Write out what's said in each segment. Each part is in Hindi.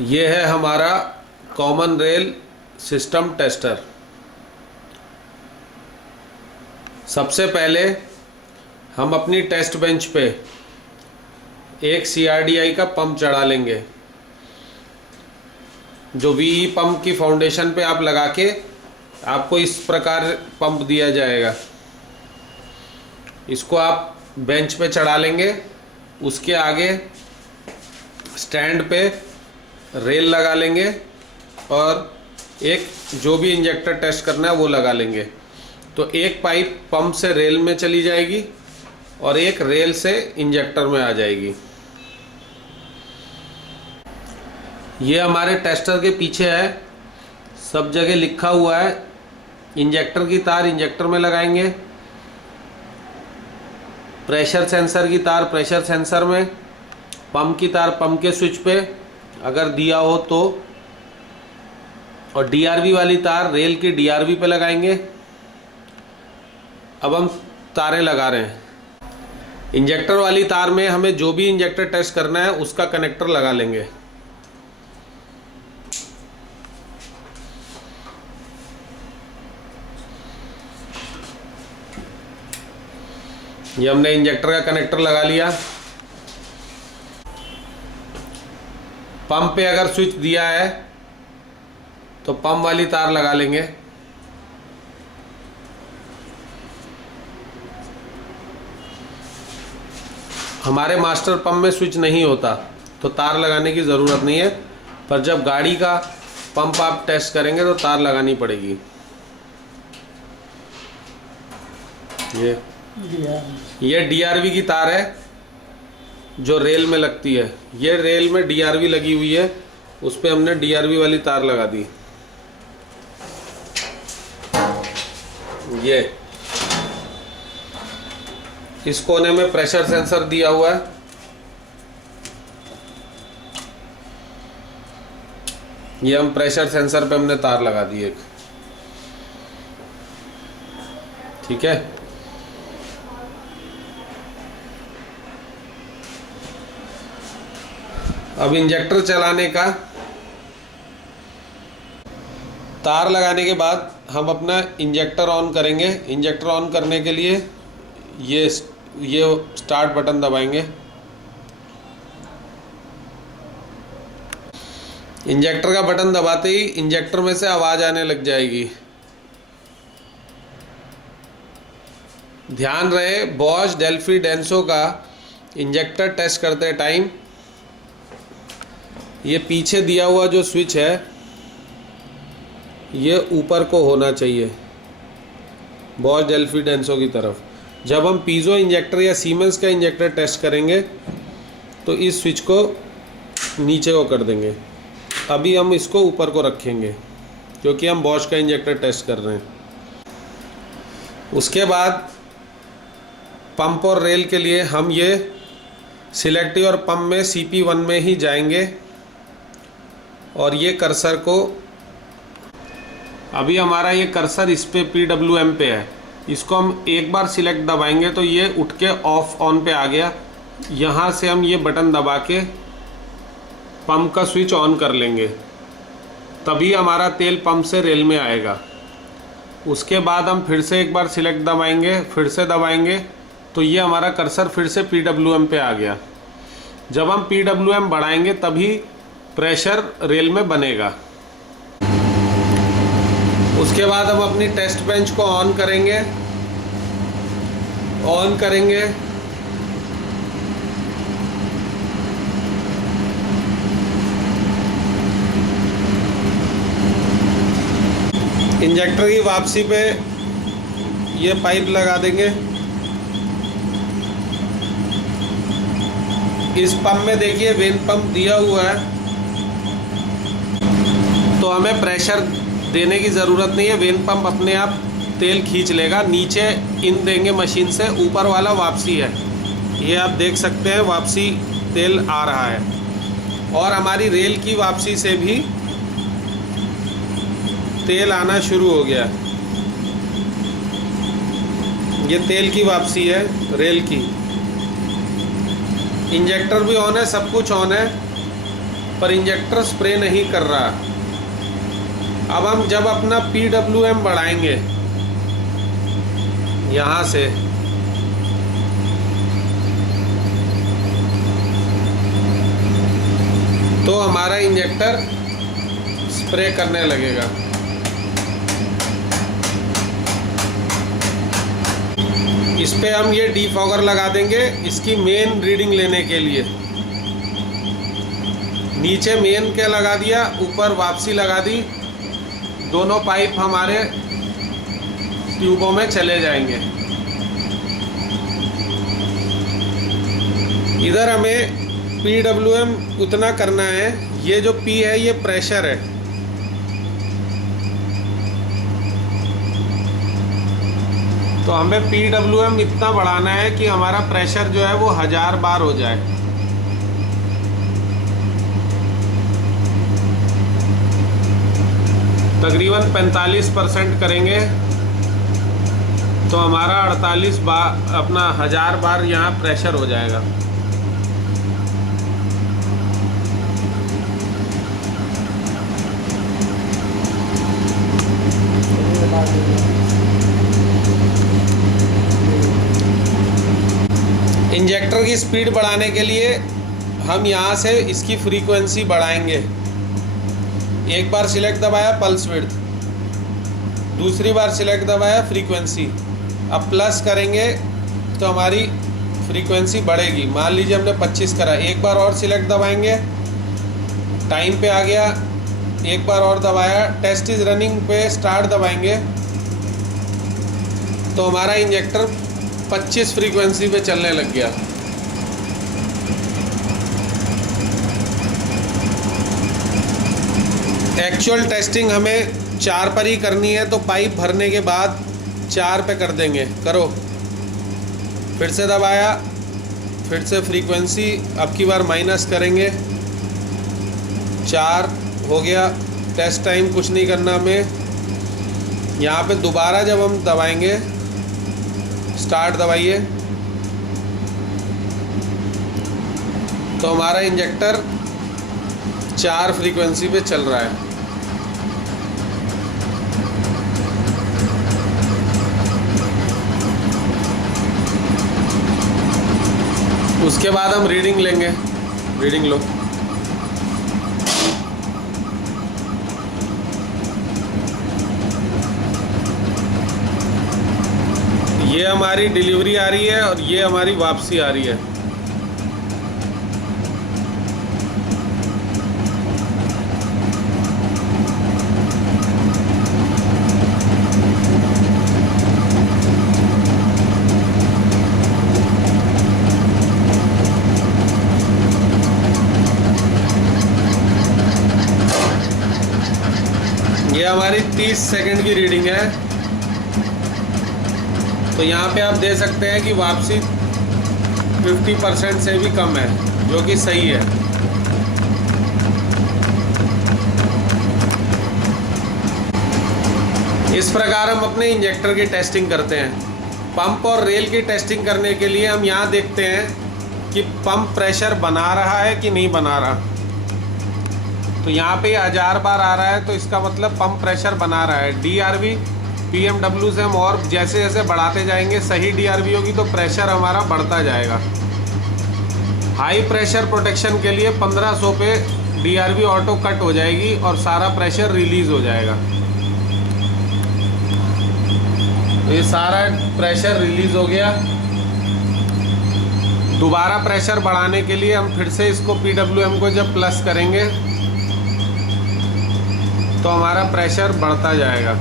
ये है हमारा कॉमन रेल सिस्टम टेस्टर। सबसे पहले हम अपनी टेस्ट बेंच पे एक CRDI का पंप चढ़ा लेंगे। जो VE पंप की फाउंडेशन पे आप लगा के आपको इस प्रकार पंप दिया जाएगा। इसको आप बेंच पे चढ़ा लेंगे। उसके आगे स्टैंड पे रेल लगा लेंगे और एक जो भी इंजेक्टर टेस्ट करना है वो लगा लेंगे। तो एक पाइप पंप से रेल में चली जाएगी और एक रेल से इंजेक्टर में आ जाएगी। ये हमारे टेस्टर के पीछे है, सब जगह लिखा हुआ है। इंजेक्टर की तार इंजेक्टर में लगाएंगे, प्रेशर सेंसर की तार प्रेशर सेंसर में, पंप की तार पंप के स्विच पे अगर दिया हो तो, और DRV वाली तार रेल की DRV पे लगाएंगे। अब हम तारें लगा रहे हैं। इंजेक्टर वाली तार में हमें जो भी इंजेक्टर टेस्ट करना है उसका कनेक्टर लगा लेंगे। ये हमने इंजेक्टर का कनेक्टर लगा लिया। पंप पे अगर स्विच दिया है तो पंप वाली तार लगा लेंगे। हमारे मास्टर पंप में स्विच नहीं होता तो तार लगाने की ज़रूरत नहीं है, पर जब गाड़ी का पंप आप टेस्ट करेंगे तो तार लगानी पड़ेगी। ये DRV की तार है जो रेल में लगती है। ये रेल में DRV लगी हुई है, उस पर हमने DRV वाली तार लगा दी। ये इस कोने में प्रेशर सेंसर दिया हुआ है। ये हम प्रेशर सेंसर पे हमने तार लगा दी एक। ठीक है। अब इंजेक्टर चलाने का, तार लगाने के बाद हम अपना इंजेक्टर ऑन करेंगे। इंजेक्टर ऑन करने के लिए ये स्टार्ट बटन दबाएंगे। इंजेक्टर का बटन दबाते ही इंजेक्टर में से आवाज़ आने लग जाएगी। ध्यान रहे, बॉश डेल्फी डेंसो का इंजेक्टर टेस्ट करते टाइम ये पीछे दिया हुआ जो स्विच है ये ऊपर को होना चाहिए, बॉश डेल्फी डेंसो की तरफ। जब हम पीजो इंजेक्टर या सीमेंस का इंजेक्टर टेस्ट करेंगे तो इस स्विच को नीचे को कर देंगे। अभी हम इसको ऊपर को रखेंगे क्योंकि हम बॉश का इंजेक्टर टेस्ट कर रहे हैं। उसके बाद पंप और रेल के लिए हम ये सिलेक्टिव और पंप में CP1 में ही जाएंगे और ये कर्सर को, अभी हमारा ये कर्सर इस पे PWM पे है, इसको हम एक बार सिलेक्ट दबाएंगे तो ये उठ के ऑफ ऑन पे आ गया। यहाँ से हम ये बटन दबा के पंप का स्विच ऑन कर लेंगे, तभी हमारा तेल पंप से रेल में आएगा। उसके बाद हम फिर से एक बार सिलेक्ट दबाएंगे, फिर से दबाएंगे तो ये हमारा कर्सर फिर से PWM पे आ गया। जब हम PWM बढ़ाएंगे तभी प्रेशर रेल में बनेगा। उसके बाद हम अपनी टेस्ट बेंच को ऑन करेंगे। इंजेक्टर की वापसी पे ये पाइप लगा देंगे। इस पंप में देखिए वेन पंप दिया हुआ है तो हमें प्रेशर देने की ज़रूरत नहीं है। वेन पंप अपने आप तेल खींच लेगा। नीचे इन देंगे मशीन से, ऊपर वाला वापसी है। ये आप देख सकते हैं वापसी तेल आ रहा है। और हमारी रेल की वापसी से भी तेल आना शुरू हो गया। ये तेल की वापसी है रेल की। इंजेक्टर भी ऑन है, सब कुछ ऑन है। पर इंजेक्टर स्प्रे नहीं कर रहा। अब हम जब अपना PWM बढ़ाएंगे यहाँ से, तो हमारा इंजेक्टर स्प्रे करने लगेगा। इस पे हम ये डिफॉगर लगा देंगे इसकी मेन रीडिंग लेने के लिए। नीचे मेन के लगा दिया, ऊपर वापसी लगा दी, दोनों पाइप हमारे ट्यूबों में चले जाएंगे। इधर हमें PWM उतना करना है, ये जो P है ये प्रेशर है। तो हमें PWM इतना बढ़ाना है कि हमारा प्रेशर जो है वो 1000 बार हो जाए। तकरीबन 45% करेंगे तो हमारा 48 बार अपना 1000 बार यहाँ प्रेशर हो जाएगा। इंजेक्टर की स्पीड बढ़ाने के लिए हम यहाँ से इसकी फ्रीक्वेंसी बढ़ाएंगे। एक बार सिलेक्ट दबाया पल्स विड्थ, दूसरी बार सिलेक्ट दबाया फ्रीक्वेंसी। अब प्लस करेंगे तो हमारी फ्रीक्वेंसी बढ़ेगी। मान लीजिए हमने 25 करा, एक बार और सिलेक्ट दबाएंगे, टाइम पे आ गया, एक बार और दबाया, टेस्ट इज रनिंग पे स्टार्ट दबाएंगे तो हमारा इंजेक्टर 25 फ्रीक्वेंसी पे चलने लग गया। एक्चुअल टेस्टिंग हमें 4 पर ही करनी है, तो पाइप भरने के बाद 4 पे कर देंगे। करो, फिर से दबाया, फिर से फ्रीक्वेंसी, अब की बार माइनस करेंगे, 4 हो गया। टेस्ट टाइम कुछ नहीं करना हमें। यहाँ पे दोबारा जब हम दबाएंगे, स्टार्ट दबाइए, तो हमारा इंजेक्टर 4 फ्रीक्वेंसी पे चल रहा है। उसके बाद हम रीडिंग लेंगे। रीडिंग लो। ये हमारी डिलीवरी आ रही है और ये हमारी वापसी आ रही है। ये हमारी 30 सेकंड की रीडिंग है। तो यहाँ पे आप दे सकते हैं कि वापसी 50% से भी कम है, जो कि सही है। इस प्रकार हम अपने इंजेक्टर की टेस्टिंग करते हैं। पंप और रेल की टेस्टिंग करने के लिए हम यहाँ देखते हैं कि पंप प्रेशर बना रहा है कि नहीं बना रहा। तो यहाँ पे 1000 बार आ रहा है, तो इसका मतलब पंप प्रेशर बना रहा है। DRV PMW से हम और जैसे जैसे बढ़ाते जाएंगे, सही DRV होगी तो प्रेशर हमारा बढ़ता जाएगा। हाई प्रेशर प्रोटेक्शन के लिए 1500 पे DRV ऑटो कट हो जाएगी और सारा प्रेशर रिलीज़ हो जाएगा। तो ये सारा प्रेशर रिलीज़ हो गया। दोबारा प्रेशर बढ़ाने के लिए हम फिर से इसको PWM को जब प्लस करेंगे तो हमारा प्रेशर बढ़ता जाएगा।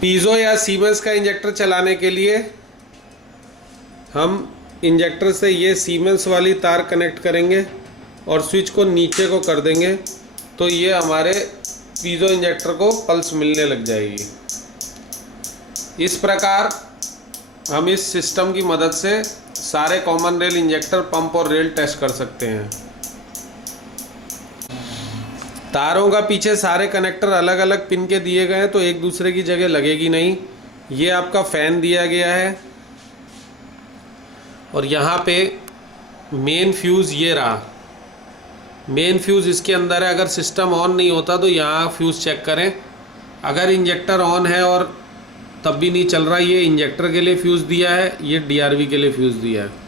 पीजो या सीमेंस का इंजेक्टर चलाने के लिए हम इंजेक्टर से ये सीमेंस वाली तार कनेक्ट करेंगे और स्विच को नीचे को कर देंगे, तो ये हमारे पीजो इंजेक्टर को पल्स मिलने लग जाएगी। इस प्रकार हम इस सिस्टम की मदद से सारे कॉमन रेल इंजेक्टर, पंप और रेल टेस्ट कर सकते हैं। तारों का पीछे सारे कनेक्टर अलग अलग पिन के दिए गए हैं, तो एक दूसरे की जगह लगेगी नहीं। ये आपका फ़ैन दिया गया है और यहाँ पे मेन फ्यूज़ ये रहा। मेन फ्यूज़ इसके अंदर है। अगर सिस्टम ऑन नहीं होता तो यहाँ फ्यूज़ चेक करें। अगर इंजेक्टर ऑन है और तब भी नहीं चल रहा, ये इंजेक्टर के लिए फ्यूज़ दिया है, ये DRV के लिए फ्यूज़ दिया है।